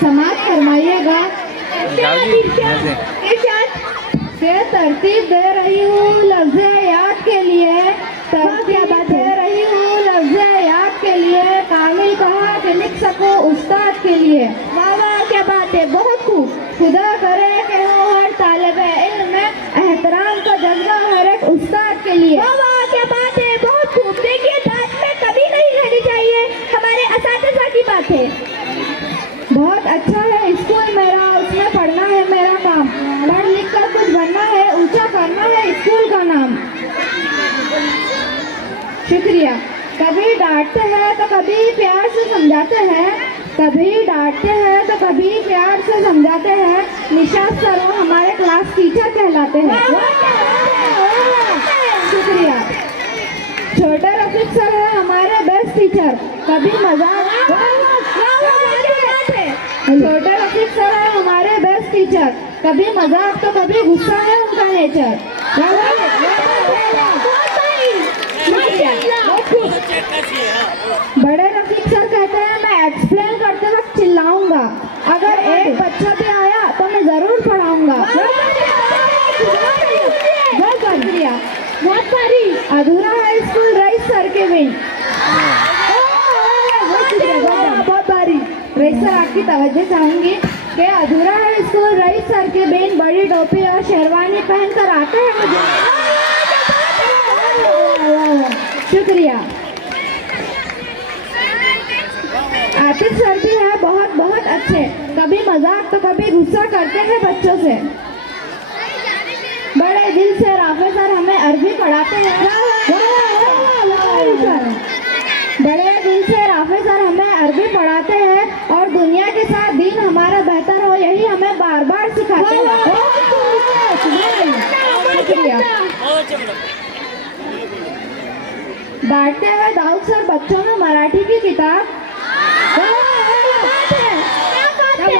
समाज फरमाइएगा। तरतीब दे रही हूँ लफ्ज़ याद के लिए, तरतीब दे रही हूँ लफ्ज़ याद के लिए, कामिल कहा कि लिख सको उस्ताद के लिए। वाह वाह क्या बात है, बहुत खूब। खुदा करे कि हो हर तालिबे इल्म में एहतराम का जज्बा हर एक उस्ताद के लिए। वाह वाह क्या बात है, बहुत खूब। देखिए दांत में कभी नहीं रहनी चाहिए, हमारे असातिज़ा की बात है। बहुत अच्छा है स्कूल मेरा, उसमें पढ़ना है मेरा काम, पढ़ लिख कर कुछ बनना है, ऊंचा करना है स्कूल का नाम। शुक्रिया। कभी डांटते हैं तो कभी प्यार से समझाते हैं, कभी डांटते हैं तो कभी प्यार से समझाते हैं। निशात सर वो हमारे क्लास टीचर कहलाते हैं। शुक्रिया। छोटे रफीक सर है हमारे बेस्ट टीचर, कभी मजाक। छोटे रफीक सर है हमारे बेस्ट टीचर, कभी मजाक तो कभी गुस्सा है उनका नेचर। बड़े रफीक सर कहते हैं मैं एक्सप्लेन करते वक्त चिल्लाऊंगा, अगर एक बच्चा भी आया तो मैं जरूर पढ़ाऊंगा। बहुत शुक्रिया। बहुत सारी अधूरा है स्कूल रईस सर के बिन। बहुत बारी रईस सर आपकी तवज्जो चाहूंगी कि अधूरा है स्कूल रईस सर के बिन, बड़ी टोपी और शेरवानी पहन कर आते हैं मुझे। शुक्रिया। आतिफ सर भी है बहुत बहुत अच्छे, कभी मजाक तो कभी गुस्सा करते हैं बच्चों से। बड़े दिल से राफे सर हमें अरबी पढ़ाते हैं। बड़े दिल से राफे सर हमें अरबी पढ़ाते हैं और दुनिया के साथ दीन हमारा बेहतर हो यही हमें बार बार सिखाते हैं। शुक्रिया। बांटते हैं दाऊद सर बच्चों में मराठी की किताब।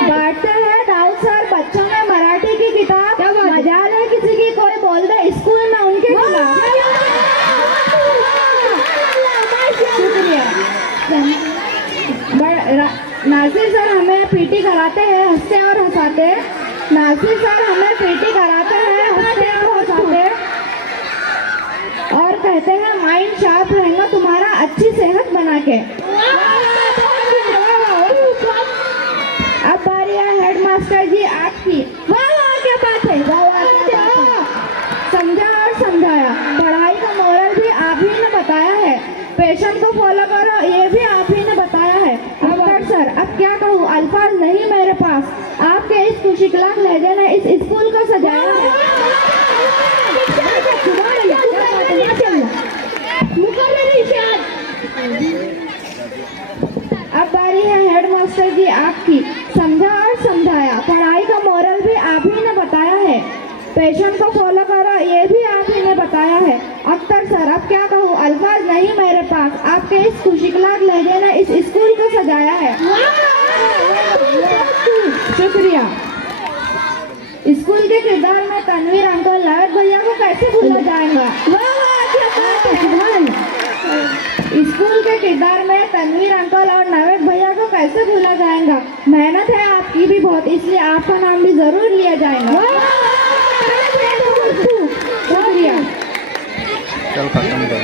बांटते हैं दाऊद सर बच्चों में मराठी की किताब। मजाल है किसी की कोई बोल दे स्कूल में उनके खिलाफ। शुक्रिया। नासिर सर हमें पीटी कराते हैं हंसते और हंसाते। नासिर सर हमें पीटी कराते हैं हंसते और हंसाते और कहते हैं माइंड शार्प रहेगा तुम्हारा अच्छी सेहत बना के। अब बारी है हेडमास्टर जी आपकी। वाह वाह क्या बात है, वाह वाह क्या बात है। समझा और समझाया, पढ़ाई का मोरल भी आप ही ने बताया है, पैशन को फॉलो करो ये भी आप ही ने बताया है। अब सर अब क्या कहूँ, अल्फाज नहीं मेरे पास, आपके इस खुशिकलाक लहजे ने इस स्कूल को सजाया है। अब बारी है हेडमास्टर जी आपकी। समझा और समझाया, पढ़ाई का मोरल भी आप ही ने बताया है, पैशन को फॉलो करो ये भी आप ही ने बताया है। अख्तर सर अब क्या कहूँ, अल्फाज नहीं मेरे पास, आपके इस खुशिकलाक लहजे ने इस स्कूल को सजाया है। शुक्रिया। स्कूल के किरदार में तनवीर अंकल लायक भैया को कैसे भूला जाएगा। स्कूल के किरदार में तनवीर अंकल और नावेद भैया को कैसे भूला जाएगा। मेहनत है आपकी भी बहुत, इसलिए आपका नाम भी जरूर लिया जाएगा। शुक्रिया। चल खत्म कर।